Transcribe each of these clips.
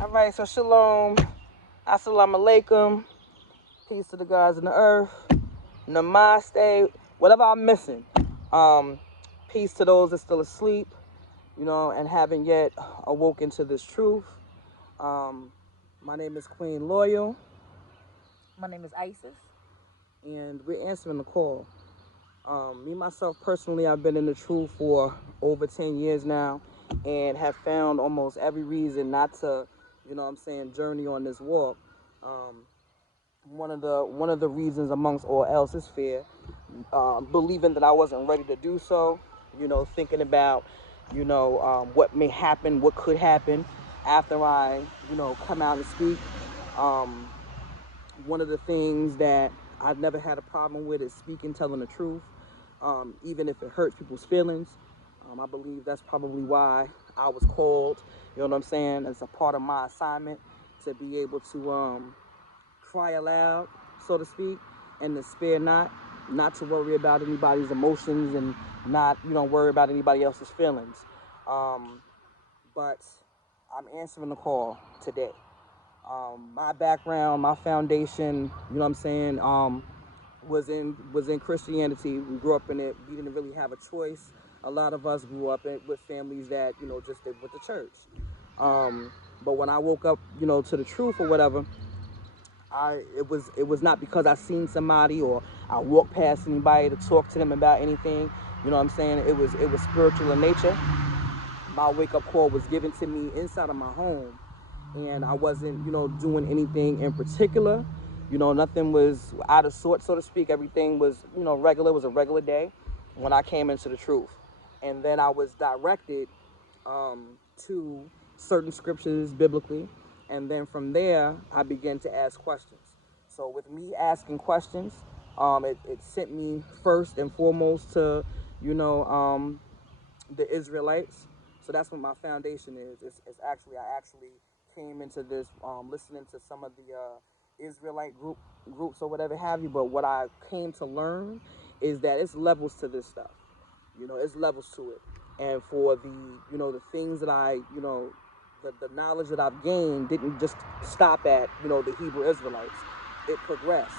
All right, so Shalom, As-salamu alaykum, peace to the gods in the earth, Namaste, whatever I'm missing. Peace to those that still asleep, and haven't yet awoken to this truth. My name is Queen Loyal. My name is Isis. And we're answering the call. Me, myself, personally, I've been in the truth for over 10 years now and have found almost every reason not to, journey on this walk. One of the reasons amongst all else is fear. Believing that I wasn't ready to do so, thinking about, what may happen, what could happen after I, come out and speak. One of the things that I've never had a problem with is speaking, telling the truth, even if it hurts people's feelings. I believe that's probably why I was called, It's a part of my assignment to be able to cry aloud, so to speak, and to spare not to worry about anybody's emotions and not, worry about anybody else's feelings. But I'm answering the call today. My background, my foundation, was in Christianity. We grew up in it. We didn't really have a choice. A lot of us grew up with families that, just did with the church. But when I woke up, to the truth or whatever, it was not because I seen somebody or I walked past anybody to talk to them about anything. It was spiritual in nature. My wake up call was given to me inside of my home. And I wasn't, doing anything in particular. Nothing was out of sort, so to speak. Everything was, regular. It was a regular day when I came into the truth. And then I was directed to certain scriptures biblically. And then from there, I began to ask questions. So with me asking questions, it sent me first and foremost to, the Israelites. So that's what my foundation is. I actually came into this listening to some of the Israelite groups or whatever have you. But what I came to learn is that it's levels to this stuff. It's levels to it. And for the the things that I the knowledge that I've gained didn't just stop at the Hebrew Israelites. It progressed.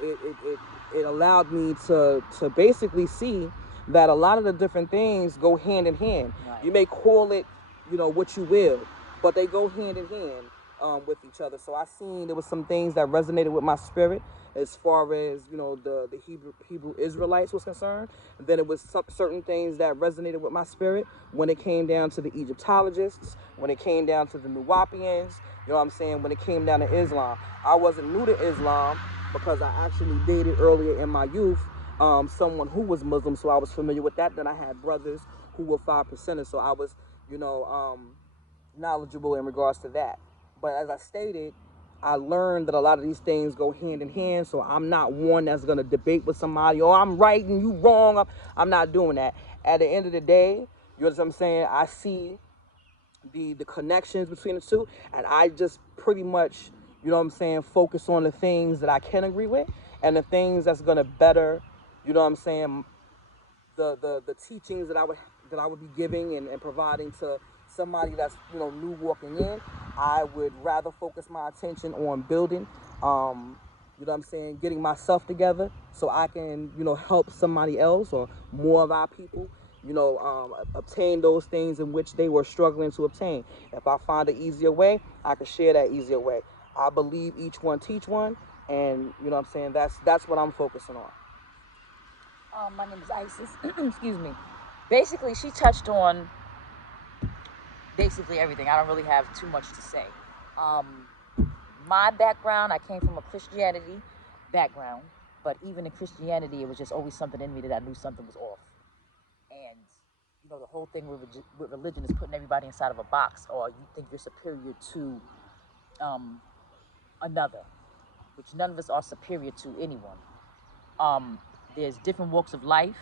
It allowed me to basically see that a lot of the different things go hand in hand. Right. You may call it, what you will, but they go hand in hand with each other. So I seen there was some things that resonated with my spirit as far as, the Hebrew Israelites was concerned. And then it was certain things that resonated with my spirit when it came down to the Egyptologists, when it came down to the Nuwapians, when it came down to Islam. I wasn't new to Islam because I actually dated earlier in my youth someone who was Muslim, so I was familiar with that. Then I had brothers who were 5%ers, so I was, knowledgeable in regards to that. But as I stated, I learned that a lot of these things go hand in hand, so I'm not one that's going to debate with somebody, oh, I'm right and you wrong. I'm not doing that. At the end of the day, you know what I'm saying, I see the connections between the two, and I just pretty much, focus on the things that I can agree with and the things that's going to better, the teachings that I would be giving and providing to somebody that's new walking in. I would rather focus my attention on building, getting myself together so I can help somebody else or more of our people obtain those things in which they were struggling to obtain. If I find an easier way, I can share that easier way. I believe each one teach one, and that's what I'm focusing on. My name is Isis. Excuse me. Basically, she touched on basically everything. I don't really have too much to say. My background, I came from a Christianity background, but even in Christianity, it was just always something in me that I knew something was off. And the whole thing with religion is putting everybody inside of a box, or you think you're superior to another, which none of us are superior to anyone. There's different walks of life.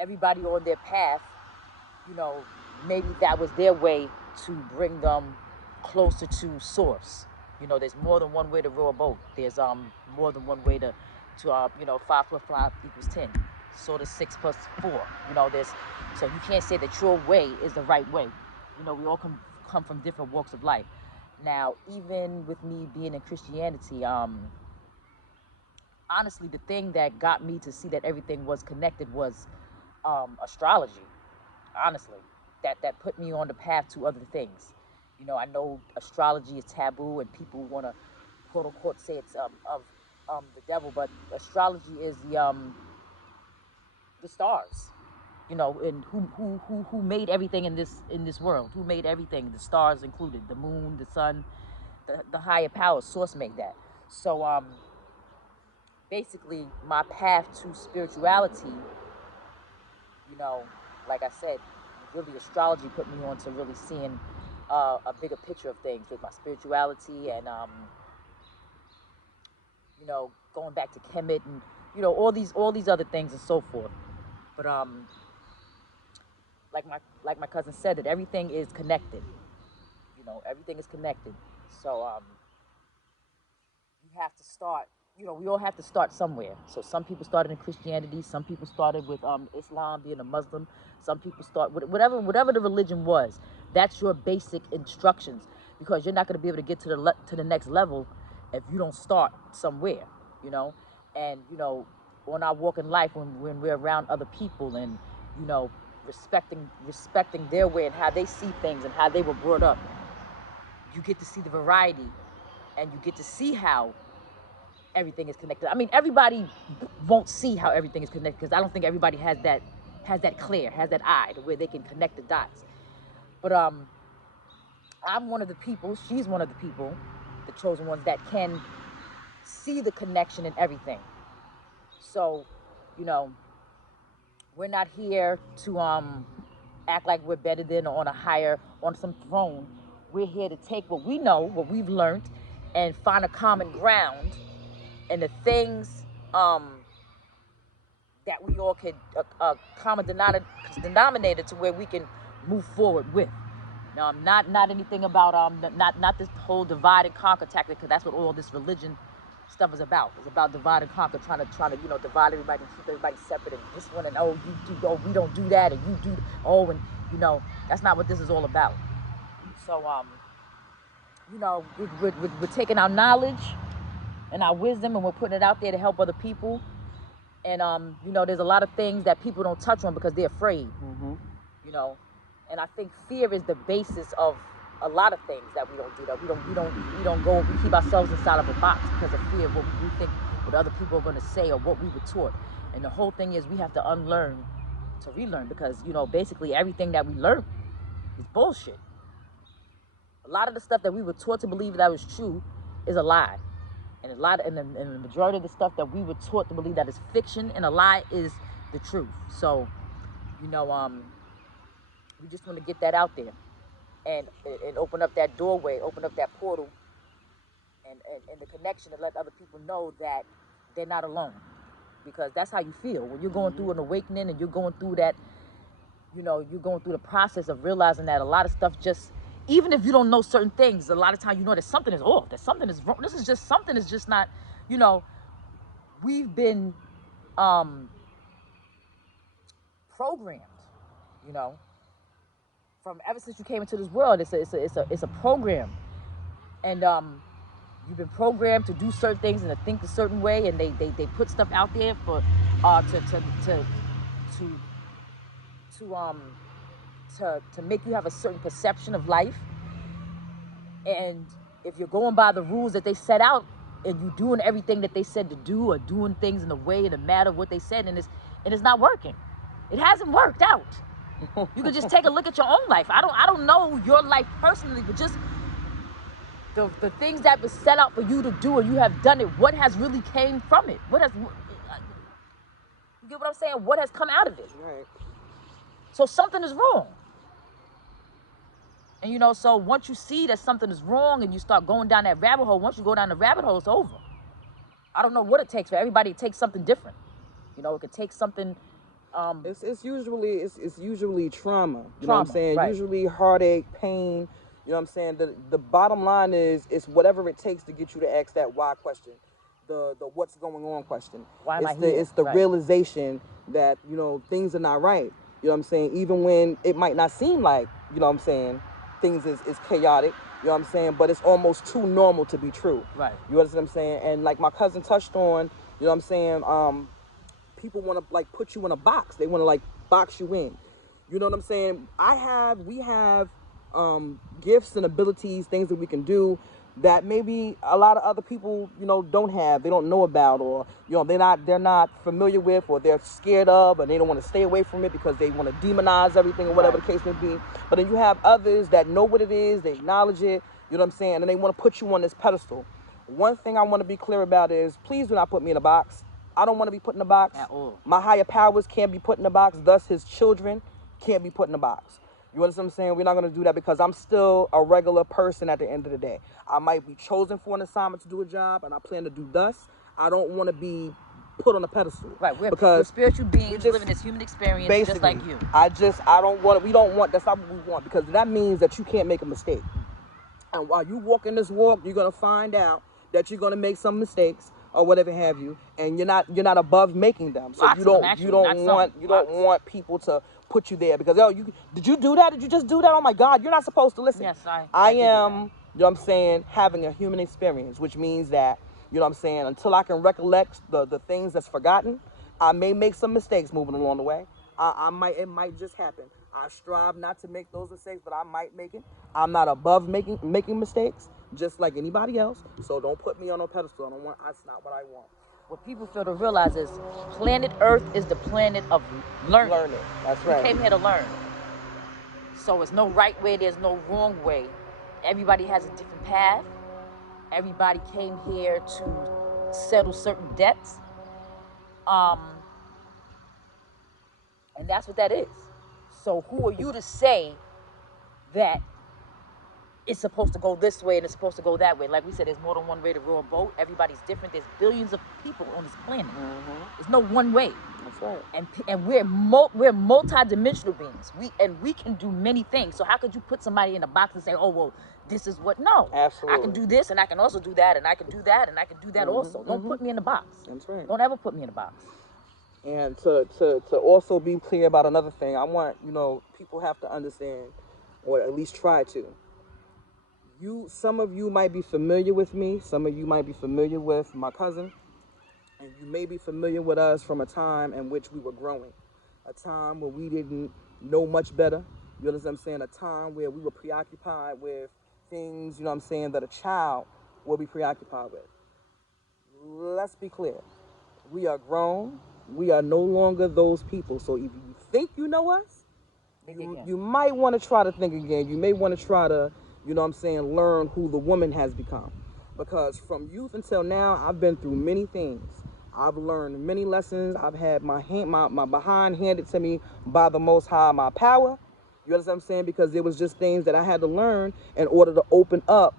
Everybody on their path, maybe that was their way to bring them closer to source. There's more than one way to row a boat. There's more than one way to 5 plus 5 equals 10. So does 6 plus 4. So you can't say that your way is the right way. We all come from different walks of life. Now, even with me being in Christianity, honestly, the thing that got me to see that everything was connected was astrology. Honestly, that put me on the path to other things. You know, I know astrology is taboo and people want to quote unquote say it's of the devil, but astrology is the stars. You know, and who made everything in this world? Who made everything? The stars included, the moon, the sun, the higher power source made that. So basically my path to spirituality, you know, like I said, really astrology put me on to really seeing a bigger picture of things with my spirituality and you know, going back to Kemet and you know all these other things and so forth. But like my cousin said, that everything is connected. You know, everything is connected. So you have to start. You know, we all have to start somewhere. So some people started in Christianity. Some people started with Islam, being a Muslim. Some people start with whatever the religion was. That's your basic instructions, because you're not going to be able to get to the next level if you don't start somewhere. You know, and you know, on our walk in life, when we're around other people and you know, respecting their way and how they see things and how they were brought up, you get to see the variety, and you get to see how everything is connected. I mean, everybody won't see how everything is connected, because I don't think everybody has that eye to where they can connect the dots. But I'm one of the people, she's one of the people, the chosen ones, that can see the connection in everything. So, you know, we're not here to act like we're better than or on some throne. We're here to take what we know, what we've learned, and find a common ground and the things that we all could common denominator to where we can move forward with. Now, not anything about not this whole divide and conquer tactic, because that's what all this religion stuff is about. It's about divide and conquer, trying to you know, divide everybody and keep everybody separate, and this one and oh you do, oh we don't do that, and you do, oh, and you know, that's not what this is all about. So you know, we're taking our knowledge and our wisdom and we're putting it out there to help other people. And you know, there's a lot of things that people don't touch on because they're afraid. You know, and I think fear is the basis of a lot of things that we don't do. That we don't go. We keep ourselves inside of a box because of fear of what we think what other people are going to say or what we were taught. And the whole thing is we have to unlearn to relearn, because you know, basically everything that we learn is bullshit. A lot of the stuff that we were taught to believe that was true is a lie. And the majority of the stuff that we were taught to believe that is fiction and a lie is the truth. So, you know, we just want to get that out there and open up that doorway, open up that portal, and the connection, to let other people know that they're not alone. Because that's how you feel when you're going through an awakening and you're going through that, you know, you're going through the process of realizing that a lot of stuff just, even if you don't know certain things, a lot of times you know that something is off, that something is wrong. This is just, something is just not, you know, we've been programmed, you know, from ever since you came into this world. It's a program, and you've been programmed to do certain things and to think a certain way, and they put stuff out there for to make you have a certain perception of life. And if you're going by the rules that they set out and you doing everything that they said to do, or doing things in the way and the matter of what they said, and it's not working, it hasn't worked out. You can just take a look at your own life. I don't know your life personally, but just the things that was set out for you to do and you have done it, what has really came from it? What has, you get what I'm saying? What has come out of it? Right. So something is wrong. And you know, so once you see that something is wrong and you start going down that rabbit hole, once you go down the rabbit hole, it's over. I don't know what it takes. For everybody, it takes something different. You know, it could take something. It's usually trauma. You know what I'm saying? Right. Usually heartache, pain. You know what I'm saying? The bottom line is, it's whatever it takes to get you to ask that why question, the what's going on question. Why am I here? It's the right. realization that, you know, things are not right. You know what I'm saying? Even when it might not seem like, you know what I'm saying, things is chaotic. You know what I'm saying? But it's almost too normal to be true. Right. You understand what I'm saying? And like my cousin touched on, you know what I'm saying? People want to like put you in a box. They want to like box you in. You know what I'm saying? We have gifts and abilities, things that we can do that maybe a lot of other people, you know, don't have, they don't know about, or, you know, they're not familiar with, or they're scared of, and they don't want to stay away from it because they want to demonize everything or whatever the case may be. But then you have others that know what it is, they acknowledge it, you know what I'm saying, and they want to put you on this pedestal. One thing I want to be clear about is, please do not put me in a box. I don't want to be put in a box. At all. My higher powers can't be put in a box, thus his children can't be put in a box. You understand what I'm saying? We're not going to do that because I'm still a regular person at the end of the day. I might be chosen for an assignment to do a job, and I plan to do thus. I don't want to be put on a pedestal. Right, we're spiritual beings living this human experience just like you. We don't want, that's not what we want, because that means that you can't make a mistake. And while you walk in this walk, you're going to find out that you're going to make some mistakes or whatever have you, and you're not above making them. So you don't want people to put you there because, oh, did you do that? Did you just do that? Oh my God, you're not supposed to listen. Yes, I am, you know what I'm saying, having a human experience, which means that, you know what I'm saying, until I can recollect the things that's forgotten, I may make some mistakes moving along the way. It might just happen. I strive not to make those mistakes, but I might make it. I'm not above making mistakes, just like anybody else. So don't put me on a pedestal. That's not what I want. What people fail to realize is planet Earth is the planet of learning. That's right. We came here to learn. So it's no right way, there's no wrong way. Everybody has a different path. Everybody came here to settle certain debts. And that's what that is. So who are you to say that it's supposed to go this way and it's supposed to go that way? Like we said, there's more than one way to row a boat. Everybody's different. There's billions of people on this planet. There's no one way. That's right. And we're multi-dimensional beings. We can do many things. So how could you put somebody in a box and say, oh, well, this is what? No. Absolutely. I can do this, and I can also do that, and I can do that, and I can do that also. Don't put me in a box. That's right. Don't ever put me in a box. And to also be clear about another thing, I want, you know, people have to understand, or at least try to. Some of you might be familiar with me. Some of you might be familiar with my cousin. And you may be familiar with us from a time in which we were growing. A time where we didn't know much better. You understand what I'm saying? A time where we were preoccupied with things, you know what I'm saying, that a child will be preoccupied with. Let's be clear. We are grown. We are no longer those people. So if you think you know us, you might want to try to think again. You may want to try to, you know what I'm saying, learn who the woman has become. Because from youth until now, I've been through many things. I've learned many lessons. I've had my behind handed to me by the Most High, my power. You understand what I'm saying? Because there was just things that I had to learn in order to open up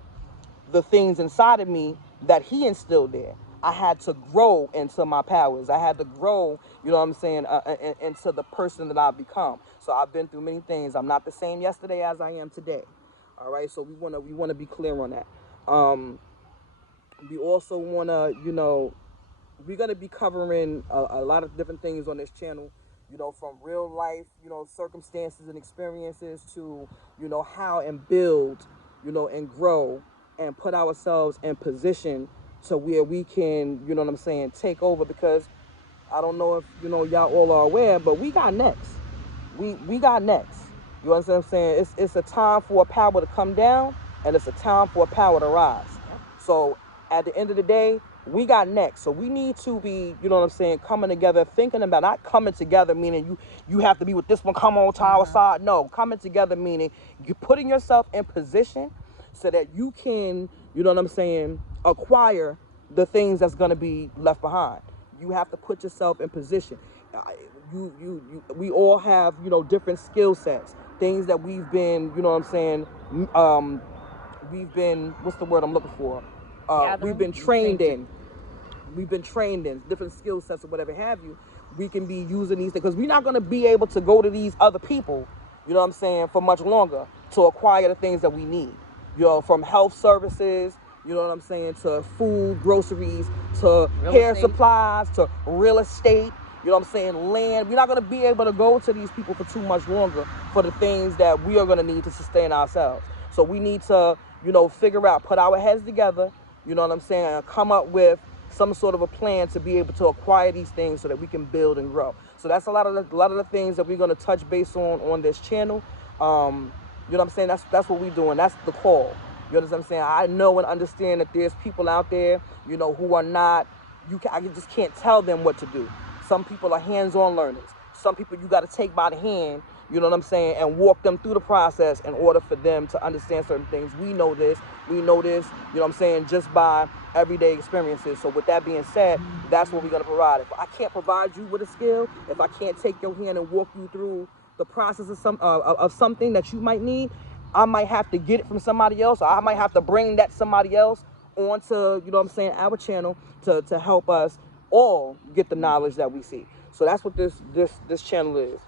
the things inside of me that he instilled there. I had to grow into my powers. I had to grow, you know what I'm saying, into the person that I've become. So I've been through many things. I'm not the same yesterday as I am today. All right, so we wanna be clear on that. We also wanna, you know, we're gonna be covering a lot of different things on this channel. You know, from real life, you know, circumstances and experiences to, you know, how and build, you know, and grow and put ourselves in position to where we can, you know what I'm saying, take over. Because I don't know if, you know, y'all all are aware, but we got next. We got next. You understand what I'm saying? It's a time for a power to come down, and it's a time for a power to rise. So at the end of the day, we got next. So we need to be, you know what I'm saying, coming together, thinking about, not coming together meaning you have to be with this one, come on to our side. No, coming together meaning you're putting yourself in position so that you can, you know what I'm saying, acquire the things that's going to be left behind. You have to put yourself in position. We all have, you know, different skill sets, things that we've been, you know what I'm saying, we've been, what's the word I'm looking for? We've been trained in. We've been trained in different skill sets or whatever have you. We can be using these things because we're not going to be able to go to these other people, you know what I'm saying, for much longer to acquire the things that we need. You know, from health services, you know what I'm saying, to food, groceries, to hair supplies, to real estate. you know what I'm saying, land. We're not going to be able to go to these people for too much longer for the things that we are going to need to sustain ourselves. So we need to, you know, figure out, put our heads together, you know what I'm saying, and come up with some sort of a plan to be able to acquire these things so that we can build and grow. So that's a lot of the things that we're going to touch base on this channel. You know what I'm saying? That's what we're doing. That's the call. You understand what I'm saying? I know and understand that there's people out there, you know, who are not, I just can't tell them what to do. Some people are hands-on learners. Some people you got to take by the hand, you know what I'm saying, and walk them through the process in order for them to understand certain things. We know this, you know what I'm saying, just by everyday experiences. So with that being said, that's what we're going to provide. If I can't provide you with a skill, if I can't take your hand and walk you through the process of something that you might need, I might have to get it from somebody else, or I might have to bring that somebody else onto, you know what I'm saying, our channel to help us all get the knowledge that we see. So that's what this channel is.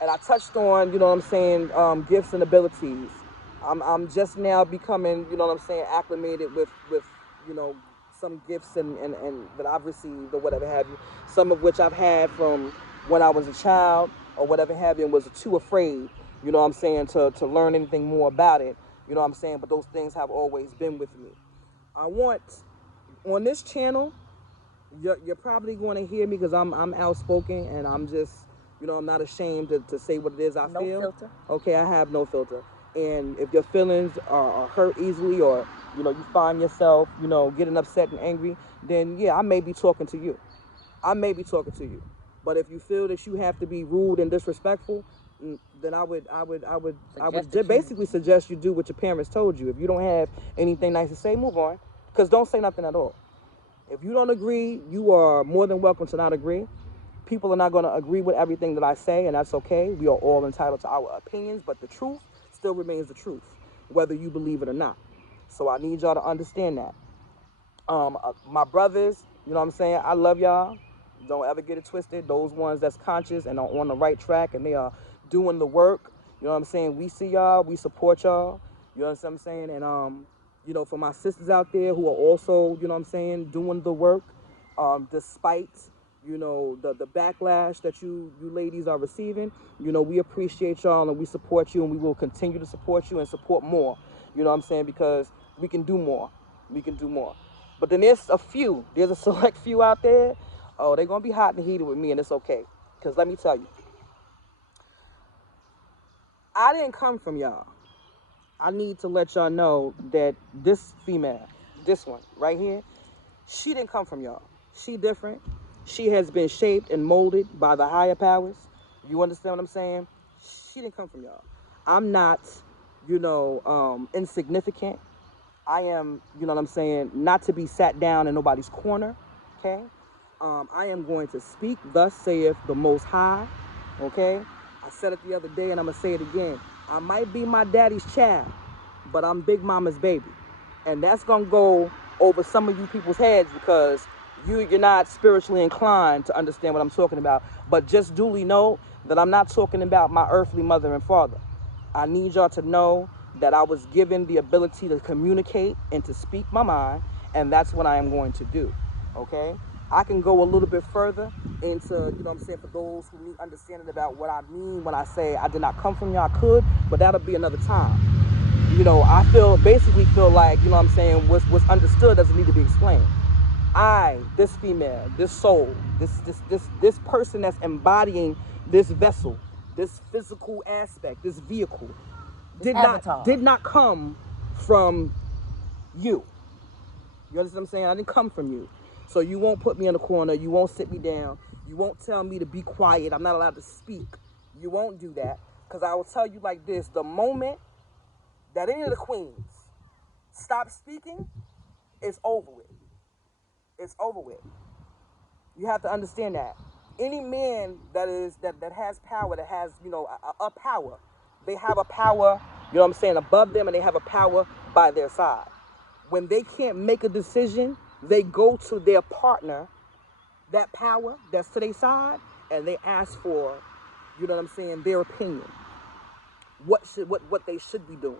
And I touched on, you know what I'm saying, gifts and abilities. I'm just now becoming, you know what I'm saying, acclimated with you know, some gifts and that I've received or whatever have you. Some of which I've had from when I was a child or whatever have you, and was too afraid, you know what I'm saying, to learn anything more about it. You know what I'm saying? But those things have always been with me. I want, on this channel, you're probably going to hear me because I'm outspoken and I'm just, you know, I'm not ashamed to say what it is I feel. No filter. Okay, I have no filter. And if your feelings are hurt easily, or, you know, you find yourself, you know, getting upset and angry, then yeah, I may be talking to you. I may be talking to you. But if you feel that you have to be rude and disrespectful, then I would basically suggest you do what your parents told you. If you don't have anything nice to say, move on. Because don't say nothing at all. If you don't agree, you are more than welcome to not agree. People are not going to agree with everything that I say, and that's okay. We are all entitled to our opinions, but the truth still remains the truth, whether you believe it or not. So I need y'all to understand that. My brothers, you know what I'm saying, I love y'all. Don't ever get it twisted. Those ones that's conscious and are on the right track and they are doing the work, you know what I'm saying, we see y'all, we support y'all, you know what I'm saying, and you know, for my sisters out there who are also, you know what I'm saying, doing the work, despite, you know, the backlash that you ladies are receiving, you know, we appreciate y'all and we support you, and we will continue to support you and support more, you know what I'm saying, because we can do more. We can do more. But then there's a select few out there, oh, they're going to be hot and heated with me, and it's okay. Because let me tell you, I didn't come from y'all. I need to let y'all know that this female, this one right here, she didn't come from y'all. She different. She has been shaped and molded by the higher powers. You understand what I'm saying? She didn't come from y'all. I'm not, you know, insignificant. I am, you know what I'm saying, not to be sat down in nobody's corner, okay? I am going to speak, thus saith the Most High, okay? I said it the other day and I'm going to say it again. I might be my daddy's child, but I'm Big Mama's baby. And that's going to go over some of you people's heads because you're not spiritually inclined to understand what I'm talking about. But just duly know that I'm not talking about my earthly mother and father. I need y'all to know that I was given the ability to communicate and to speak my mind, and that's what I am going to do, okay? I can go a little bit further into, you know what I'm saying, for those who need understanding about what I mean when I say I did not come from y'all, could, but that'll be another time. You know, I basically feel like, you know what I'm saying, what's understood doesn't need to be explained. This female, this soul, this person that's embodying this vessel, this physical aspect, this vehicle, did not come from you. You understand what I'm saying? I didn't come from you. So you won't put me in a corner. You won't sit me down. You won't tell me to be quiet. I'm not allowed to speak. You won't do that. Because I will tell you like this. The moment that any of the queens stop speaking, it's over with. It's over with. You have to understand that. Any man that has power, that has, you know, a power, they have a power, you know what I'm saying, above them, and they have a power by their side. When they can't make a decision, they go to their partner, that power that's to their side, and they ask for, you know what I'm saying, their opinion. What they should be doing.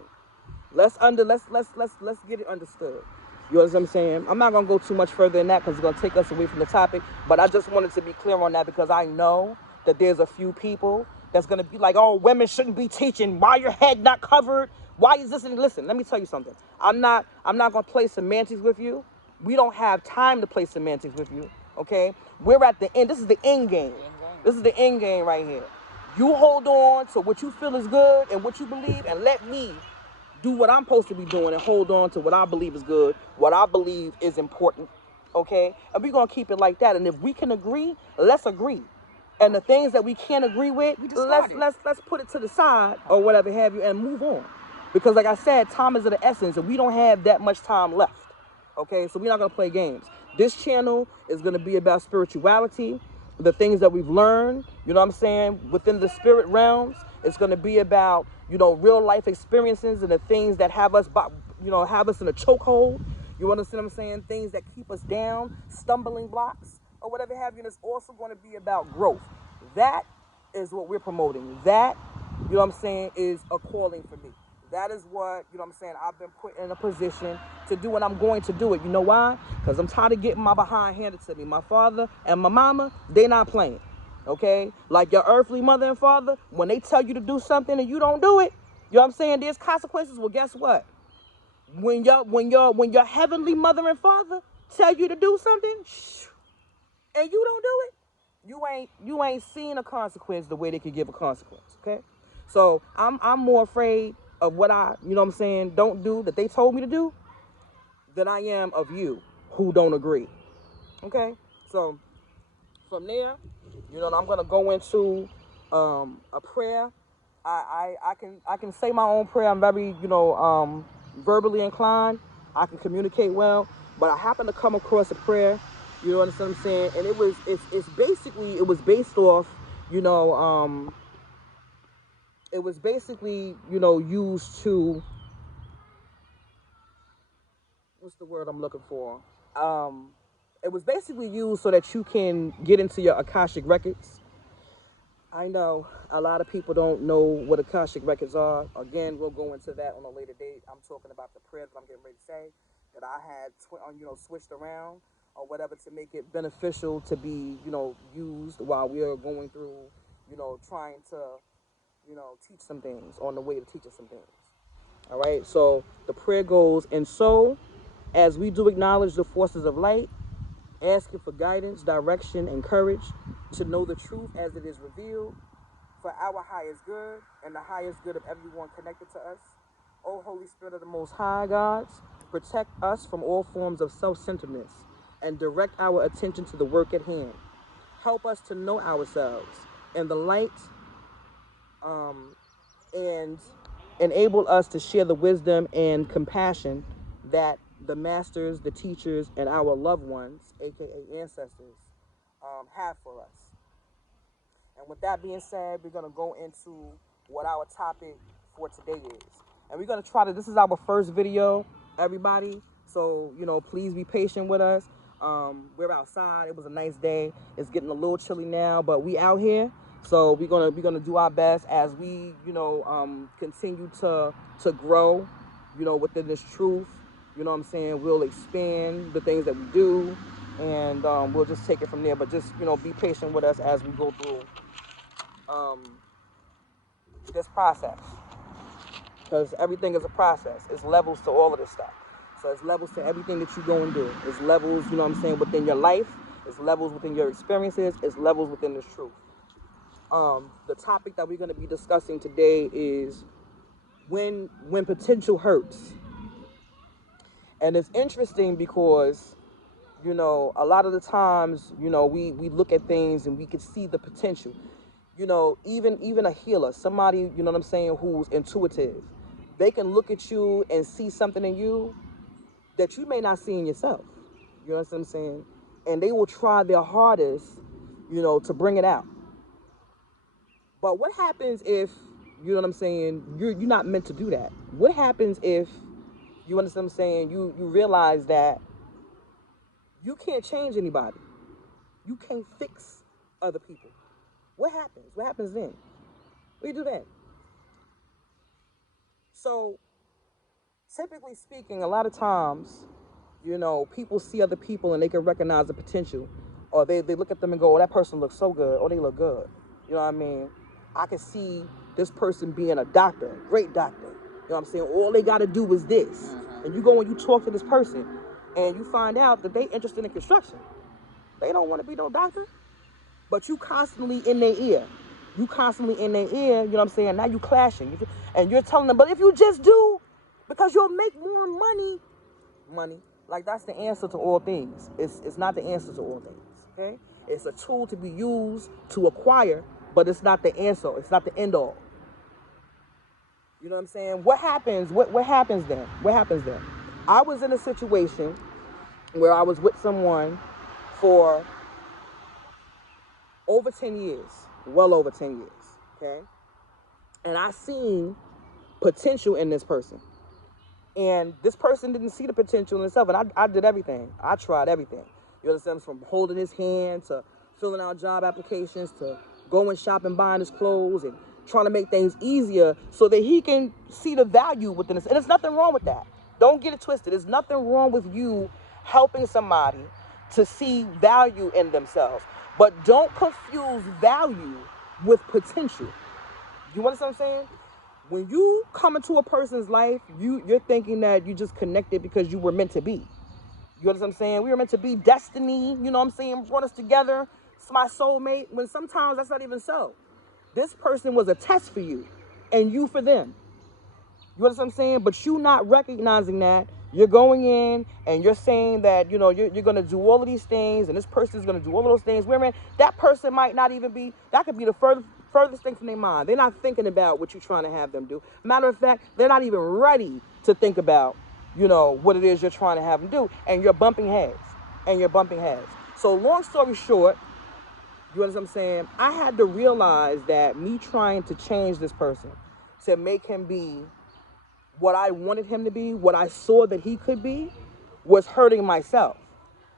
Let's get it understood. You know what I'm saying? I'm not going to go too much further than that because it's going to take us away from the topic. But I just wanted to be clear on that because I know that there's a few people that's going to be like, oh, women shouldn't be teaching. Why your head not covered? Why is this? And listen, let me tell you something. I'm not going to play semantics with you. We don't have time to play semantics with you, okay? We're at the end. This is the end game. This is the end game right here. You hold on to what you feel is good and what you believe, and let me do what I'm supposed to be doing and hold on to what I believe is good, what I believe is important, okay? And we're going to keep it like that. And if we can agree, let's agree. And the things that we can't agree with, let's put it to the side or whatever have you and move on. Because like I said, time is of the essence and we don't have that much time left, okay? So we're not going to play games. This channel is going to be about spirituality, the things that we've learned, you know what I'm saying, within the spirit realms. It's going to be about, you know, real life experiences and the things that have us, you know, have us in a chokehold. You understand what I'm saying? Things that keep us down, stumbling blocks or whatever have you. And it's also going to be about growth. That is what we're promoting. That, you know what I'm saying, is a calling for me. That is what, you know what I'm saying, I've been put in a position to do, and I'm going to do it. You know why? Because I'm tired of getting my behind handed to me. My father and my mama, they not playing. Okay? Like your earthly mother and father, when they tell you to do something and you don't do it, you know what I'm saying, there's consequences. Well, guess what? When your heavenly mother and father tell you to do something, and you don't do it, you ain't seen a consequence the way they could give a consequence. Okay? So I'm more afraid of what I, you know what I'm saying, don't do that they told me to do than I am of you who don't agree. Okay? So from there, you know, I'm gonna go into a prayer. I can say my own prayer. I'm very, you know, verbally inclined. I can communicate well, but I happened to come across a prayer. You know what I'm saying? And it's basically, it was based off, you know, it was basically, you know, used to, what's the word I'm looking for? It was basically used so that you can get into your Akashic records. I know a lot of people don't know what Akashic records are. Again, we'll go into that on a later date. I'm talking about the prayer that I'm getting ready to say that I had, you know, switched around or whatever to make it beneficial to be, you know, used while we are going through, you know, trying to, you know, teach some things, on the way to teaching some things. All right, so the prayer goes, and so as we do acknowledge the forces of light, asking for guidance, direction, and courage to know the truth as it is revealed for our highest good and the highest good of everyone connected to us. O Holy Spirit of the Most High Gods, protect us from all forms of self-centeredness and direct our attention to the work at hand. Help us to know ourselves and the light, and enable us to share the wisdom and compassion that the masters, the teachers, and our loved ones, a.k.a. ancestors, have for us. And with that being said, we're going to go into what our topic for today is. And we're going to try to, this is our first video, everybody. So, you know, please be patient with us. We're outside. It was a nice day. It's getting a little chilly now, but we out here. So we're gonna do our best as we, you know, continue to grow, you know, within this truth. You know what I'm saying? We'll expand the things that we do, and we'll just take it from there. But just, you know, be patient with us as we go through this process, because everything is a process. It's levels to all of this stuff. So it's levels to everything that you go and do. It's levels, you know what I'm saying, within your life. It's levels within your experiences. It's levels within this truth. The topic that we're going to be discussing today is when potential hurts. And it's interesting because, you know, a lot of the times, you know, we look at things and we can see the potential. You know, even a healer, somebody, you know what I'm saying, who's intuitive, they can look at you and see something in you that you may not see in yourself. You know what I'm saying? And they will try their hardest, you know, to bring it out. But what happens if, you know what I'm saying, you're not meant to do that? What happens if, you understand what I'm saying, you realize that you can't change anybody. You can't fix other people. What happens? What happens then? What do you do then? So, typically speaking, a lot of times, You know, people see other people and they can recognize the potential. Or they look at them and go, oh, that person looks so good. Oh, they look good. You know what I mean? I can see this person being a doctor, great doctor. You know what I'm saying? All they got to do is this. And you go and you talk to this person and you find out that they interested in construction. They don't want to be no doctor. But you constantly in their ear. You constantly in their ear, you know what I'm saying? Now you clashing. And you're telling them, but if you just do, because you'll make more money. Like, that's the answer to all things. It's not the answer to all things, okay? It's a tool to be used to acquire, but it's not the answer. It's not the end all. You know what I'm saying? What happens? What happens then? What happens then? I was in a situation where I was with someone for over 10 years, well over 10 years, okay? And I seen potential in this person. And this person didn't see the potential in itself, and I did everything. I tried everything. You understand? From holding his hand to filling out job applications to going shopping, buying his clothes, and trying to make things easier so that he can see the value within this. And there's nothing wrong with that. Don't get it twisted. There's nothing wrong with you helping somebody to see value in themselves. But don't confuse value with potential. You understand what I'm saying? When you come into a person's life, you're thinking that you just connected because you were meant to be. You understand what I'm saying? We were meant to be. Destiny, you know what I'm saying, brought us together. It's my soulmate. When sometimes that's not even so. This person was a test for you and you for them. You understand what I'm saying? But you not recognizing that, you're going in and you're saying that, you know, you're going to do all of these things and this person is going to do all of those things. Where, man, that person might not even be, that could be the furthest thing from their mind. They're not thinking about what you're trying to have them do. Matter of fact, they're not even ready to think about, you know, what it is you're trying to have them do. And you're bumping heads. So long story short, you understand what I'm saying? I had to realize that me trying to change this person to make him be what I wanted him to be, what I saw that he could be, was hurting myself.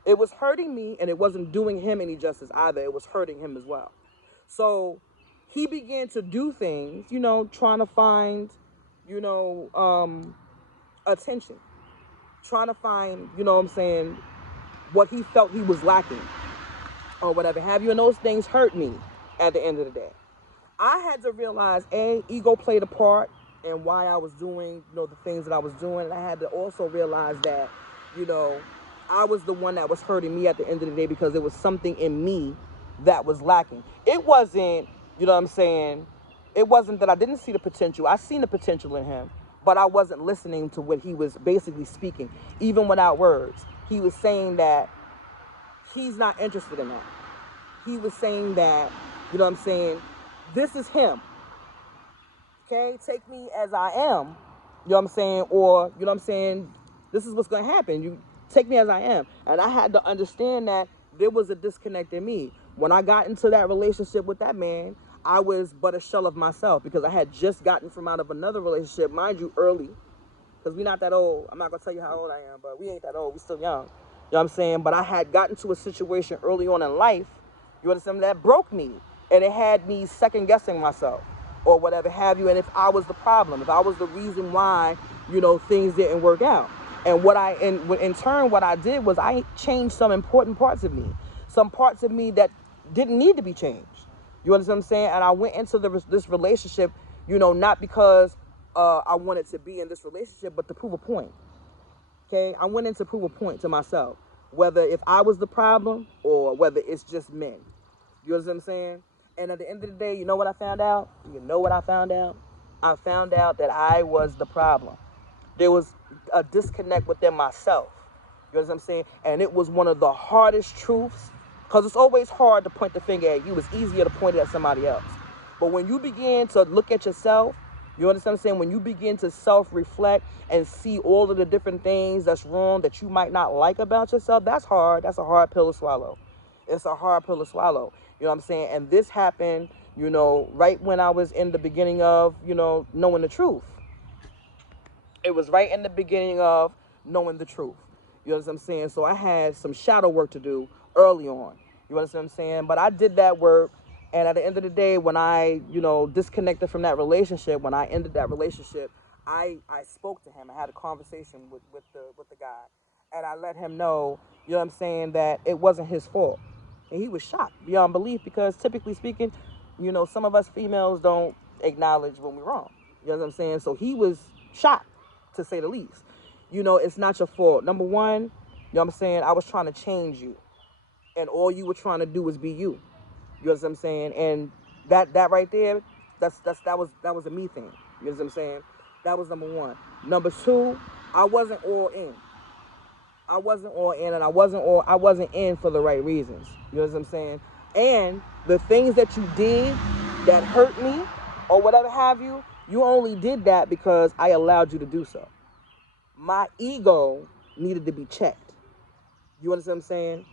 It was hurting me, and it wasn't doing him any justice either. It was hurting him as well. So he began to do things, you know, trying to find, you know, attention. Trying to find, you know what I'm saying, what he felt he was lacking or whatever have you. And those things hurt me at the end of the day. I had to realize, ego played a part in why I was doing, you know, the things that I was doing. And I had to also realize that, you know, I was the one that was hurting me at the end of the day because there was something in me that was lacking. It wasn't, you know what I'm saying, it wasn't that I didn't see the potential. I seen the potential in him, but I wasn't listening to what he was basically speaking, even without words. He was saying that he's not interested in that. He was saying that, you know what I'm saying, this is him. Okay, take me as I am, you know what I'm saying, or, you know what I'm saying, this is what's going to happen. You take me as I am. And I had to understand that there was a disconnect in me. When I got into that relationship with that man, I was but a shell of myself because I had just gotten from out of another relationship, mind you, early, because we're not that old. I'm not going to tell you how old I am, but we ain't that old. We still young. You know what I'm saying? But I had gotten to a situation early on in life, you understand, that broke me. And it had me second guessing myself or whatever have you. And if I was the problem, if I was the reason why, you know, things didn't work out. And in turn, what I did was I changed some important parts of me, some parts of me that didn't need to be changed. You understand what I'm saying? And I went into this relationship, you know, not because I wanted to be in this relationship, but to prove a point. Okay, I went in to prove a point to myself, whether if I was the problem or whether it's just men. You understand what I'm saying? And at the end of the day, you know what I found out? You know what I found out? I found out that I was the problem. There was a disconnect within myself. You know what I'm saying? And it was one of the hardest truths, because it's always hard to point the finger at you. It's easier to point it at somebody else. But when you begin to look at yourself, you understand what I'm saying? When you begin to self-reflect and see all of the different things that's wrong that you might not like about yourself, that's hard. That's a hard pill to swallow. It's a hard pill to swallow. You know what I'm saying? And this happened, you know, right when I was in the beginning of, you know, knowing the truth. It was right in the beginning of knowing the truth. You know what I'm saying? So I had some shadow work to do early on. You understand what I'm saying? But I did that work. And at the end of the day, when I, you know, disconnected from that relationship, when I ended that relationship, I spoke to him. I had a conversation with the guy. And I let him know, you know what I'm saying, that it wasn't his fault. And he was shocked beyond belief because typically speaking, you know, some of us females don't acknowledge when we're wrong. You know what I'm saying? So he was shocked, to say the least. You know, it's not your fault. Number one, you know what I'm saying, I was trying to change you. And all you were trying to do was be you. You know what I'm saying? And that right there, that was a me thing. You know what I'm saying? That was number one. Number two, I wasn't all in. I wasn't all in, and I wasn't in for the right reasons. You know what I'm saying? And the things that you did that hurt me or whatever have you, you only did that because I allowed you to do so. My ego needed to be checked. You understand what I'm saying?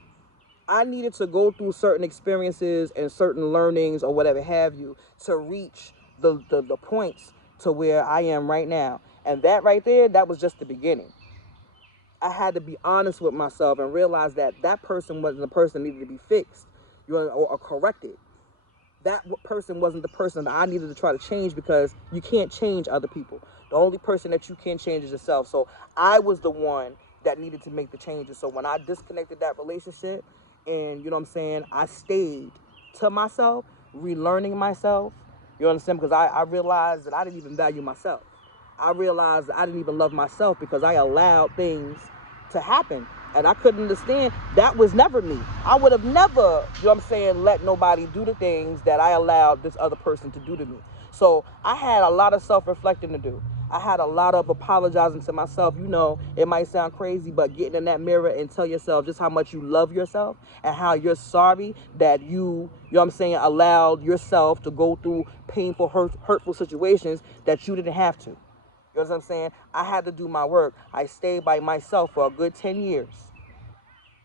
I needed to go through certain experiences and certain learnings or whatever have you to reach the points to where I am right now. And that right there, that was just the beginning. I had to be honest with myself and realize that that person wasn't the person that needed to be fixed, you know, or corrected. That person wasn't the person that I needed to try to change, because you can't change other people. The only person that you can change is yourself. So I was the one that needed to make the changes. So when I disconnected that relationship and, you know what I'm saying, I stayed to myself, relearning myself, you understand? Because I realized that I didn't even value myself. I realized that I didn't even love myself because I allowed things to happen. And I couldn't understand that was never me. I would have never, you know what I'm saying, let nobody do the things that I allowed this other person to do to me. So I had a lot of self-reflecting to do. I had a lot of apologizing to myself. You know, it might sound crazy, but getting in that mirror and tell yourself just how much you love yourself and how you're sorry that you know what I'm saying, allowed yourself to go through painful, hurtful situations that you didn't have to. You know what I'm saying? I had to do my work. I stayed by myself for a good 10 years.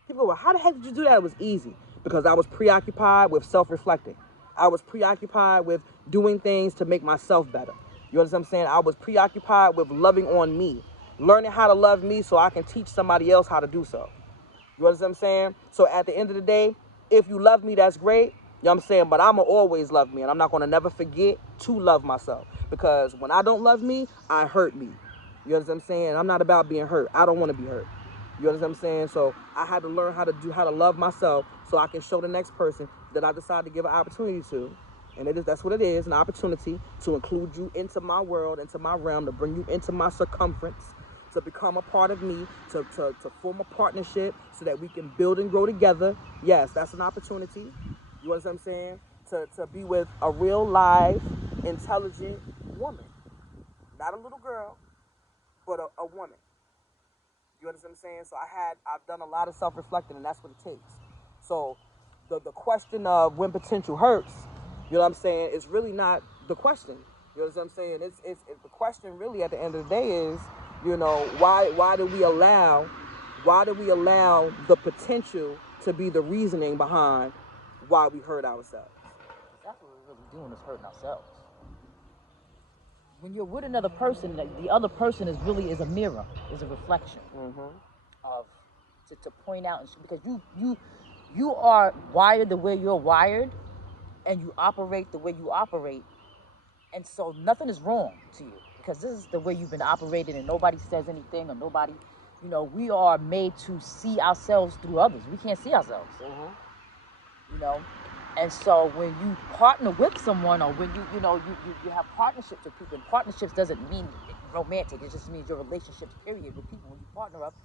People were, how the heck did you do that? It was easy because I was preoccupied with self-reflecting. I was preoccupied with doing things to make myself better. You know what I'm saying? I was preoccupied with loving on me, learning how to love me so I can teach somebody else how to do so. You know what I'm saying? So at the end of the day, if you love me, that's great. You know what I'm saying? But I'm going to always love me. And I'm not going to never forget to love myself. Because when I don't love me, I hurt me. You know what I'm saying? I'm not about being hurt. I don't want to be hurt. You know what I'm saying? So I had to learn how to love myself so I can show the next person that I decide to give an opportunity to. And that's what it is, an opportunity to include you into my world, into my realm, to bring you into my circumference, to become a part of me, to form a partnership so that we can build and grow together. Yes, that's an opportunity. You know what I'm saying? To be with a real, live, intelligent woman. Not a little girl, but a woman. You understand what I'm saying? So I've done a lot of self-reflecting, and that's what it takes. So the question of when potential hurts, you know what I'm saying, is really not the question. You know what I'm saying? It's the question really at the end of the day is, you know, why do we allow the potential to be the reasoning behind why we hurt ourselves? That's what we're really doing, is hurting ourselves. When you're with another person, the other person is a mirror, is a reflection of to point out, because you are wired the way you're wired, and you operate the way you operate, and so nothing is wrong to you because this is the way you've been operating, and nobody says anything, or nobody, you know, we are made to see ourselves through others. We can't see ourselves, you know. And so when you partner with someone, or when you know you have partnerships with people, and partnerships doesn't mean romantic, it just means your relationships period with people. When you partner up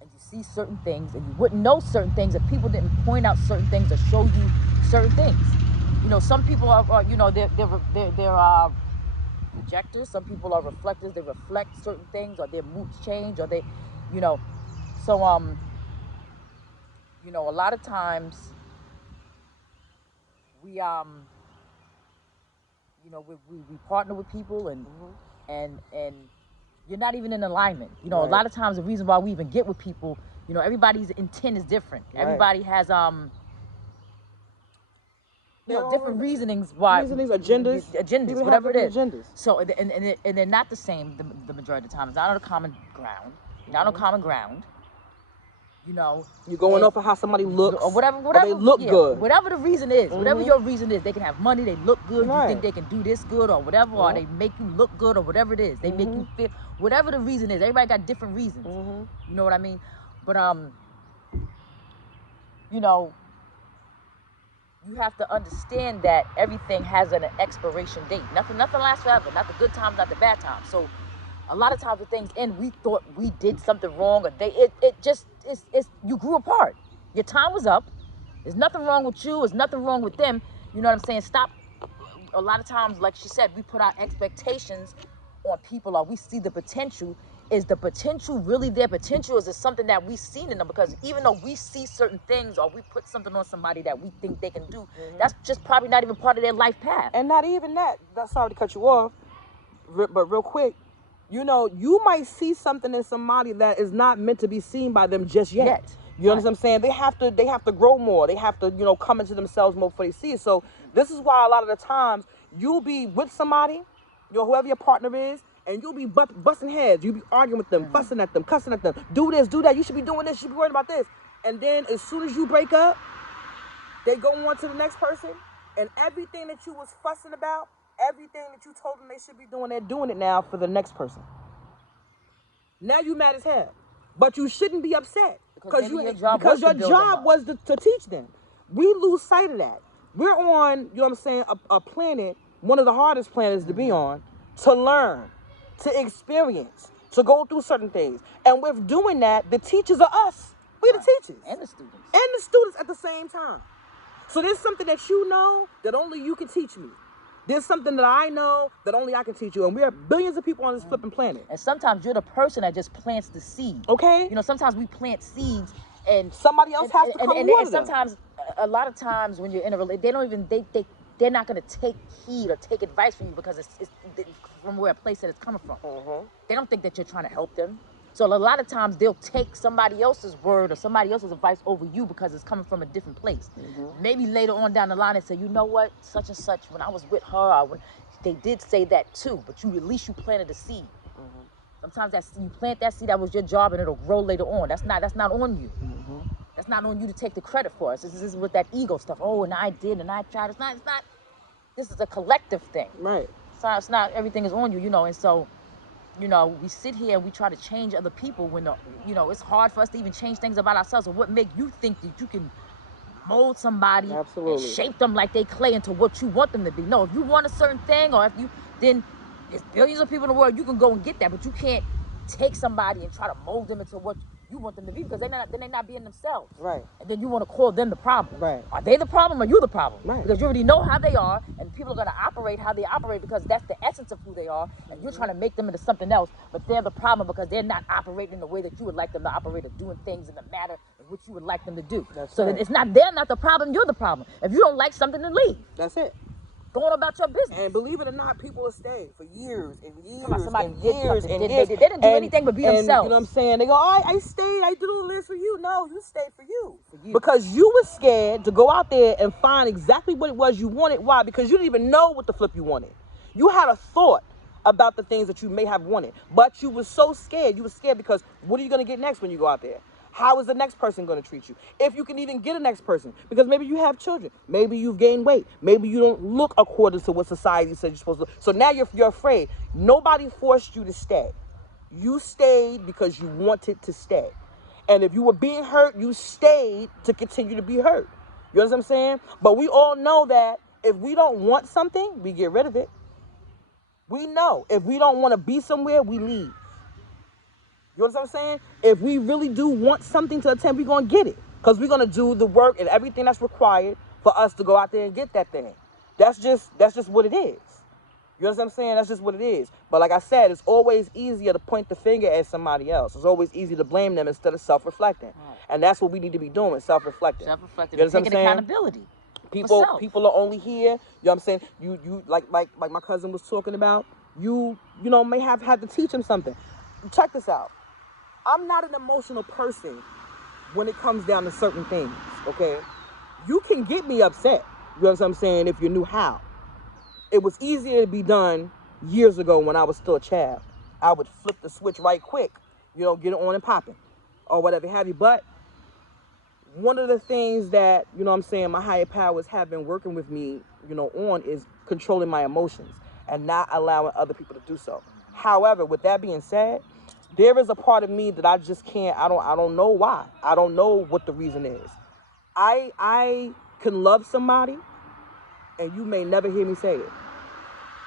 and you see certain things, and you wouldn't know certain things if people didn't point out certain things or show you certain things. You know, some people are you know, they're projectors, some people are reflectors, they reflect certain things, or their moods change, or they, you know, so you know, a lot of times we you know, we partner with people, and and you're not even in alignment. You know, a lot of times the reason why we even get with people, you know, everybody's intent is different. Everybody has you know, different reasonings why, agendas, whatever it is. Agendas. So and they're not the same the majority of the time. It's not on a common ground. Not on common ground. You know, you're going off of how somebody looks, or whatever, or they look good. Whatever the reason is, whatever your reason is, they can have money, they look good, you think they can do this good, or whatever, or they make you look good, or whatever it is, they make you feel, whatever the reason is. Everybody got different reasons. You know what I mean? But you know, you have to understand that everything has an expiration date. Nothing lasts forever. Not the good times, not the bad times. So a lot of times when things end, we thought we did something wrong, or it's you grew apart. Your time was up. There's nothing wrong with you. There's nothing wrong with them. You know what I'm saying? Stop. A lot of times, like she said, we put our expectations on people, or we see the potential. Is the potential really their potential? Is it something that we've seen in them? Because even though we see certain things, or we put something on somebody that we think they can do, that's just probably not even part of their life path. And not even that. That's sorry to cut you off, but real quick, you know, you might see something in somebody that is not meant to be seen by them just yet. You know what I'm saying? They have to grow more. They have to, you know, come into themselves more before they see it. So this is why a lot of the times you'll be with somebody, you know, whoever your partner is, and you'll be busting heads. You'll be arguing with them, fussing at them, cussing at them. Do this, do that. You should be doing this. You should be worried about this. And then as soon as you break up, they go on to the next person, and everything that you was fussing about, everything that you told them they should be doing, they're doing it now for the next person. Now you mad as hell. But you shouldn't be upset. Because your job was to teach them. We lose sight of that. We're on, you know what I'm saying, a planet, one of the hardest planets to be on, to learn, to experience, to go through certain things. And with doing that, the teachers are us. We're the teachers. And the students. And the students at the same time. So there's something that you know that only you can teach me. There's something that I know that only I can teach you. And we are billions of people on this flipping planet. And sometimes you're the person that just plants the seed. Okay. You know, sometimes we plant seeds and somebody else has to come and water and sometimes, a lot of times when you're in a relationship, they're not going to take heed or take advice from you because it's from where a place that it's coming from. They don't think that you're trying to help them. So a lot of times they'll take somebody else's word or somebody else's advice over you because it's coming from a different place. Maybe later on down the line they say, you know what, such and such, when I was with her, they did say that too, but at least you planted a seed. Sometimes you plant that seed, that was your job, and it'll grow later on. That's not on you. That's not on you to take the credit for us. This is with that ego stuff. Oh, and I did, and I tried. It's not. This is a collective thing. Right. So it's not everything is on you, you know, and so, you know, we sit here and we try to change other people when, you know, it's hard for us to even change things about ourselves. Or what make you think that you can mold somebody and shape them like they clay into what you want them to be? No, if you want a certain thing, or then there's billions of people in the world, you can go and get that, but you can't take somebody and try to mold them into what you want them to be, because they're not being themselves. Right. And then you want to call them the problem. Right. Are they the problem or you the problem? Right. Because you already know how they are, and people are going to operate how they operate because that's the essence of who they are, and you're trying to make them into something else, but they're the problem because they're not operating the way that you would like them to operate, or doing things in the matter of what you would like them to do. So that they're not the problem, you're the problem. If you don't like something, then leave. That's it. Go on about your business. And believe it or not, people will stay for years and years and years and years. They didn't do anything but be themselves. You know what I'm saying? They go, oh, I stayed, I did all this for you. No, you stayed for you. Because you were scared to go out there and find exactly what it was you wanted. Why? Because you didn't even know what the flip you wanted. You had a thought about the things that you may have wanted, but you were so scared. You were scared because what are you going to get next when you go out there? How is the next person going to treat you? If you can even get a next person. Because maybe you have children. Maybe you've gained weight. Maybe you don't look according to what society says you're supposed to look. So now you're afraid. Nobody forced you to stay. You stayed because you wanted to stay. And if you were being hurt, you stayed to continue to be hurt. You know what I'm saying? But we all know that if we don't want something, we get rid of it. We know if we don't want to be somewhere, we leave. You know what I'm saying? If we really do want something to attempt, we're going to get it. Because we're going to do the work and everything that's required for us to go out there and get that thing. That's just what it is. You know what I'm saying? That's just what it is. But like I said, it's always easier to point the finger at somebody else. It's always easy to blame them instead of self-reflecting. Right. And that's what we need to be doing, self-reflecting. Self-reflecting. You know taking accountability. People are only here. You know what I'm saying? You like my cousin was talking about. You know, may have had to teach him something. Check this out. I'm not an emotional person when it comes down to certain things, okay? You can get me upset, you know what I'm saying, if you knew how. It was easier to be done years ago when I was still a child. I would flip the switch right quick, you know, get it on and popping, or whatever have you. But one of the things that, you know what I'm saying, my higher powers have been working with me, you know, on is controlling my emotions and not allowing other people to do so. However, with that being said, there is a part of me that I just can't. I don't know why. I don't know what the reason is. I can love somebody, and you may never hear me say it,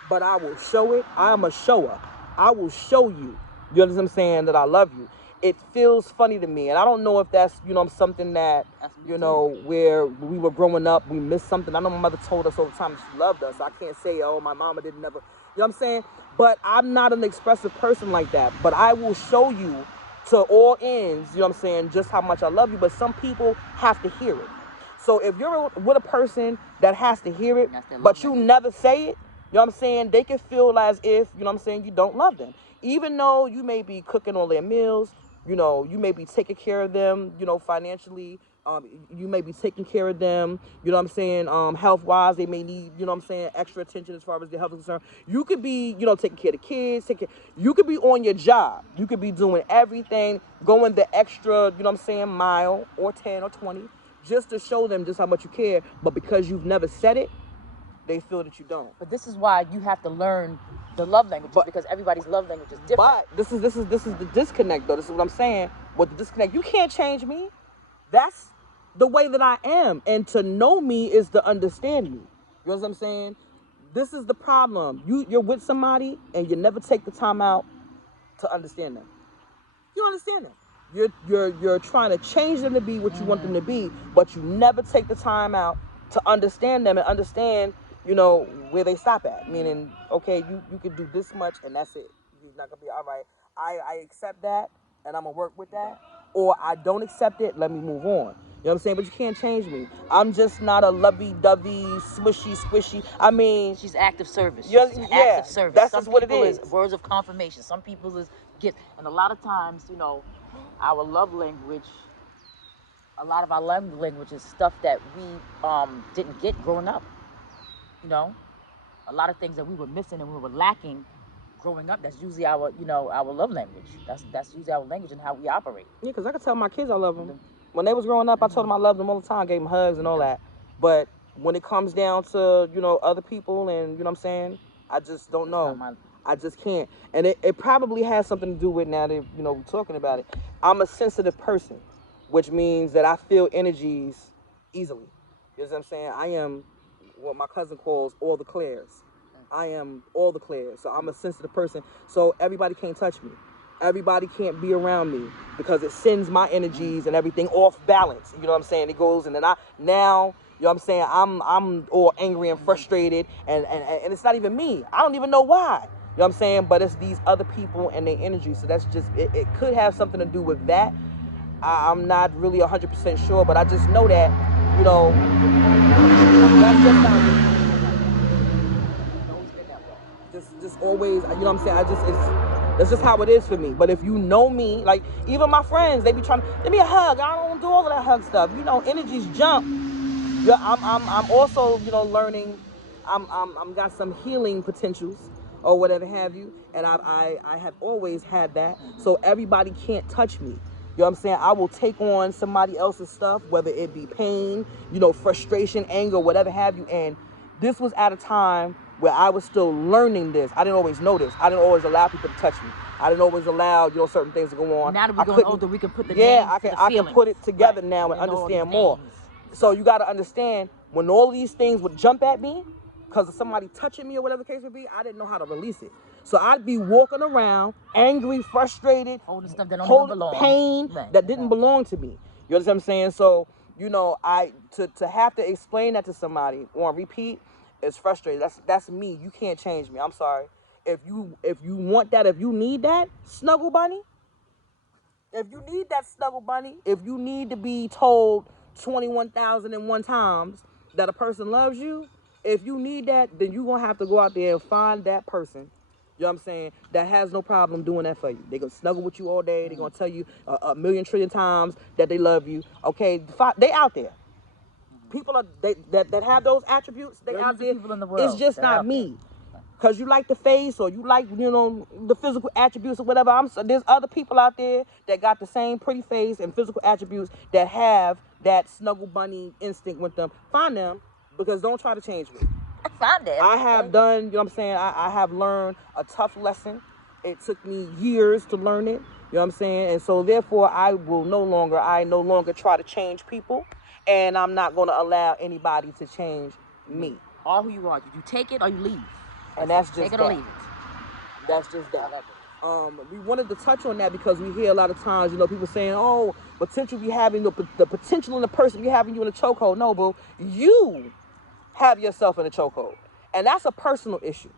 but I will show it. I am a shower. I will show you. You understand what I'm saying? That I love you. It feels funny to me, and I don't know if that's, you know, something that, you know, where we were growing up, we missed something. I know my mother told us over time she loved us. I can't say, oh, my mama didn't never. You know what I'm saying? But I'm not an expressive person like that. But I will show you to all ends, you know what I'm saying, just how much I love you. But some people have to hear it. So if you're with a person that has to hear it, but you never say it, you know what I'm saying, they can feel as if, you know what I'm saying, you don't love them. Even though you may be cooking all their meals, you know, you may be taking care of them, you know, financially. You may be taking care of them, you know what I'm saying, health-wise. They may need, you know what I'm saying, extra attention as far as their health is concerned. You could be, you know, taking care of the kids. You could be on your job. You could be doing everything, going the extra, you know what I'm saying, mile or 10 or 20, just to show them just how much you care. But because you've never said it, they feel that you don't. But this is why you have to learn the love languages, because everybody's love language is different. But this is the disconnect, though. This is what I'm saying. With the disconnect, you can't change me. That's the way that I am. And to know me is to understand me. You know what I'm saying? This is the problem. You're with somebody and you never take the time out to understand them. You don't understand them. You're trying to change them to be what you want them to be, but you never take the time out to understand them and understand, you know, where they stop at. Meaning, okay, you could do this much and that's it. You're not gonna be all right. I accept that and I'm gonna work with that. Or I don't accept it, let me move on. You know what I'm saying? But you can't change me. I'm just not a lovey-dovey, swishy, squishy. I mean, she's active service. Yeah, Active service. That's Some just what it people is. Words of confirmation. Some people is gifts. And a lot of times, you know, our love language, a lot of our love language is stuff that we didn't get growing up. You know, a lot of things that we were missing and we were lacking growing up. That's usually our, you know, our love language. That's usually our language and how we operate. Yeah, because I could tell my kids I love them. When they was growing up, I told them I loved them all the time, gave them hugs and all that. But when it comes down to, you know, other people and, you know what I'm saying, I just don't know. I just can't. And it probably has something to do with, now that, you know, we're talking about it, I'm a sensitive person, which means that I feel energies easily. You know what I'm saying? I am what my cousin calls all the clairs. I am all the clairs. So I'm a sensitive person. So everybody can't touch me. Everybody can't be around me because it sends my energies and everything off balance. You know what I'm saying? It goes, and then now, you know what I'm saying, I'm all angry and frustrated, and it's not even me. I don't even know why. You know what I'm saying? But it's these other people and their energy. So that's just, it could have something to do with that. I'm not really 100% sure, but I just know that, you know, that's just how just always, you know what I'm saying, that's just how it is for me. But if you know me, like even my friends, they be trying to give me a hug. I don't do all of that hug stuff. You know, energies jump. Yeah, I'm also, you know, learning. I'm got some healing potentials or whatever have you, and I have always had that. So everybody can't touch me. You know what I'm saying? I will take on somebody else's stuff, whether it be pain, you know, frustration, anger, whatever have you. And this was at a time where I was still learning this. I didn't always know this. I didn't always allow people to touch me. I didn't always allow, you know, certain things to go on. Now that we're going older, we can put the names to I can put it together now and understand more. So you got to understand, when all these things would jump at me because of somebody touching me or whatever the case would be, I didn't know how to release it. So I'd be walking around angry, frustrated, holding stuff that don't even belong, pain that didn't belong to me. You understand what I'm saying? So, you know, to have to explain that to somebody on repeat is frustrating. That's me. You can't change me. I'm sorry. If you want that, if you need that snuggle bunny, if you need that snuggle bunny, if you need to be told 21,001 times that a person loves you, if you need that, then you're going to have to go out there and find that person, you know what I'm saying, that has no problem doing that for you. They're going to snuggle with you all day. They're going to tell you a million trillion times that they love you. Okay, they out there. People that have those attributes, they out there. People in the world. It's just not me. Because you like the face or you like, you know, the physical attributes or whatever. There's other people out there that got the same pretty face and physical attributes that have that snuggle bunny instinct with them. Find them, because don't try to change me. Find them. I have done, you know what I'm saying, I have learned a tough lesson. It took me years to learn it. You know what I'm saying? And so therefore I no longer try to change people, and I'm not going to allow anybody to change me. All who you are. You take it or you leave. And that's just take it that. or leave it. That's just that. We wanted to touch on that because we hear a lot of times, people saying, "Oh, potential be having the potential in the person be having you in a chokehold." No, bro, you have yourself in a chokehold, and that's a personal issue.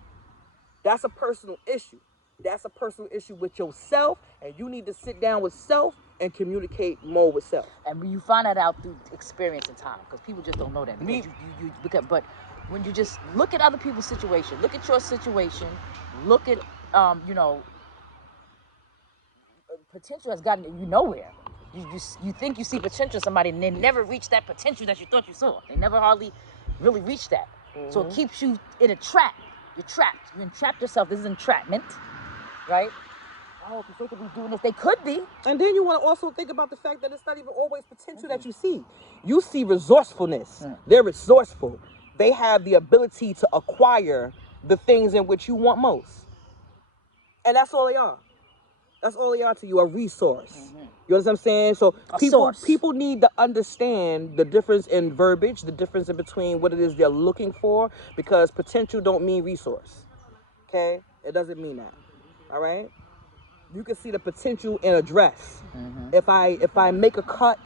That's a personal issue. That's a personal issue with yourself, and you need to sit down with self and communicate more with self. And you find that out through experience and time, because people just don't know that. But when you just look at other people's situation, look at your situation, look at potential has gotten you nowhere. You think you see potential in somebody, and they never reach that potential that you thought you saw. They never hardly really reach that. Mm-hmm. So it keeps you in a trap. You're trapped. You entrap yourself. This is entrapment, right? Oh, because they could be doing this. They could be. And then you want to also think about the fact that it's not even always potential that you see. You see resourcefulness. They're resourceful. They have the ability to acquire the things in which you want most. And that's all they are. That's all they are to you, a resource. You understand what I'm saying? So people need to understand the difference in verbiage, the difference in between what it is they're looking for, because potential don't mean resource. Okay? It doesn't mean that. All right? You can see the potential in a dress. If I make a cut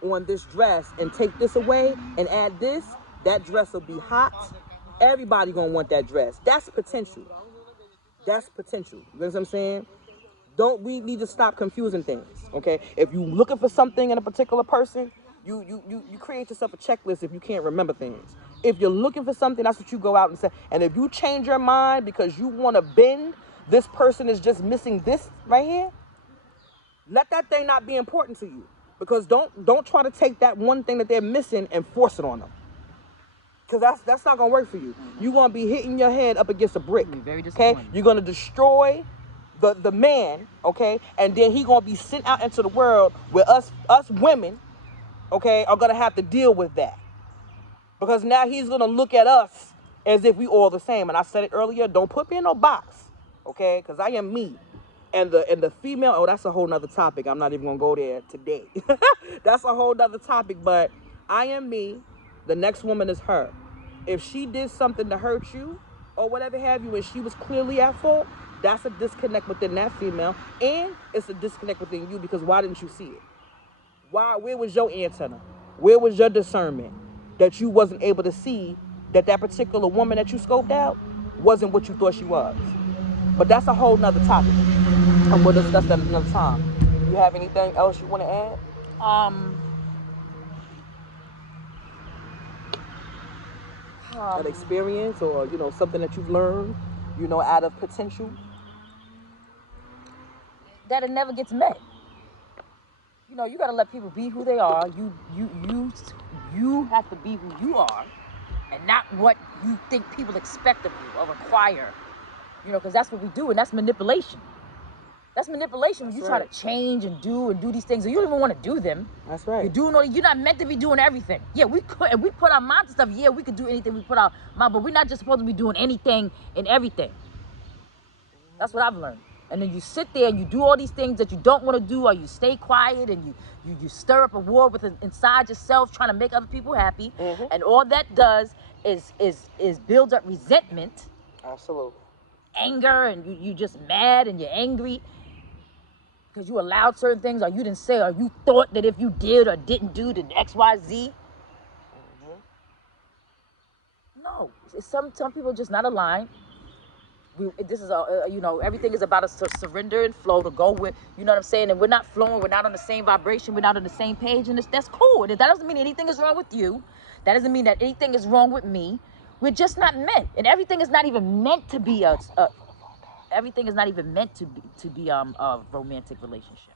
on this dress and take this away and add this, that dress will be hot. Everybody gonna want that dress. That's potential. That's potential. You know what I'm saying? We need to stop confusing things, okay? If you're looking for something in a particular person, you create yourself a checklist if you can't remember things. If you're looking for something, that's what you go out and say. And if you change your mind because you want to bend, this person is just missing this right here, let that thing not be important to you. Because don't try to take that one thing that they're missing and force it on them. Because that's not going to work for you. You're going to be hitting your head up against a brick. Okay? You're going to destroy the man, okay? And then he going to be sent out into the world where us women, okay, are going to have to deal with that. Because now he's going to look at us as if we all the same. And I said it earlier, don't put me in no box, okay? Because I am me. And the female, oh, that's a whole nother topic. I'm not even going to go there today. That's a whole nother topic. But I am me. The next woman is her. If she did something to hurt you or whatever have you, and she was clearly at fault, that's a disconnect within that female. And it's a disconnect within you, because why didn't you see it? Where was your antenna? Where was your discernment that you wasn't able to see that particular woman that you scoped out wasn't what you thought she was? But that's a whole nother topic. And we'll discuss that another time. You have anything else you want to add? An experience, or something that you've learned, out of potential that it never gets met. You got to let people be who they are. You have to be who you are, and not what you think people expect of you or require. Because that's what we do, and that's manipulation. That's manipulation when you try to change and do these things, and you don't even want to do them. That's right. You're not meant to be doing everything. Yeah, we could, and we put our mind to stuff. Yeah, we could do anything we put our mind, but we're not just supposed to be doing anything and everything. That's what I've learned. And then you sit there and you do all these things that you don't want to do, or you stay quiet and you stir up a war inside yourself, trying to make other people happy. And all that does is build up resentment. Absolutely. Anger, and you just mad and you're angry because you allowed certain things, or you didn't say, or you thought that if you did or didn't do the XYZ. No, some people are just not aligned. This is everything is about us to surrender and flow, to go with, you know what I'm saying? And we're not flowing, we're not on the same vibration, we're not on the same page, and that's cool. That doesn't mean anything is wrong with you. That doesn't mean that anything is wrong with me. We're just not meant, and everything is not even meant to be everything is not even meant to be a romantic relationship.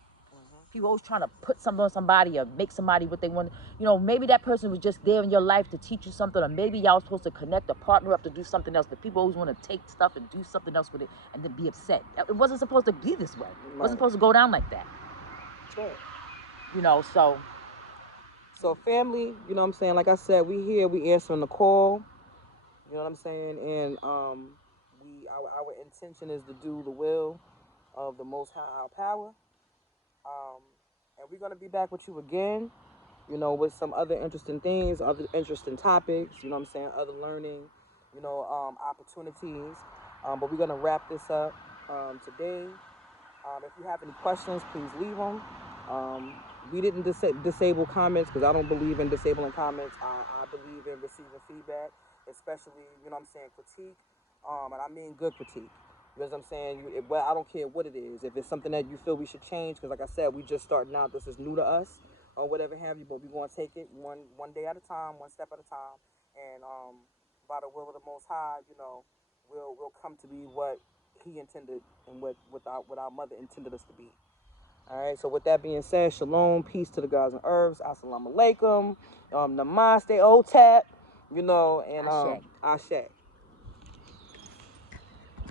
People always trying to put something on somebody or make somebody what they want. Maybe that person was just there in your life to teach you something, or maybe y'all was supposed to connect or partner up to do something else, but people always want to take stuff and do something else with it and then be upset. It wasn't supposed to be this way. It wasn't supposed to go down like that. Right. So family, you know what I'm saying? Like I said, we here, we answering the call. You know what I'm saying? And our intention is to do the will of the Most High, our power. And we're gonna be back with you again, you know, with some other interesting things, other interesting topics, you know what I'm saying, other learning, you know, opportunities. But we're gonna wrap this up today. If you have any questions, please leave them. We didn't disable comments because I don't believe in disabling comments. I believe in receiving feedback, especially, you know what I'm saying, critique. And I mean good critique. You know what I'm saying? Well, I don't care what it is. If it's something that you feel we should change, because like I said, we just starting out. This is new to us, or whatever have you. But we're going to take it one day at a time, one step at a time. And by the will of the Most High, you know, we'll come to be what He intended and what our mother intended us to be. All right. So with that being said, shalom, peace to the gods and herbs. As-salamu alaykum. Namaste, Hotep. You know, and Ashay. Ashay.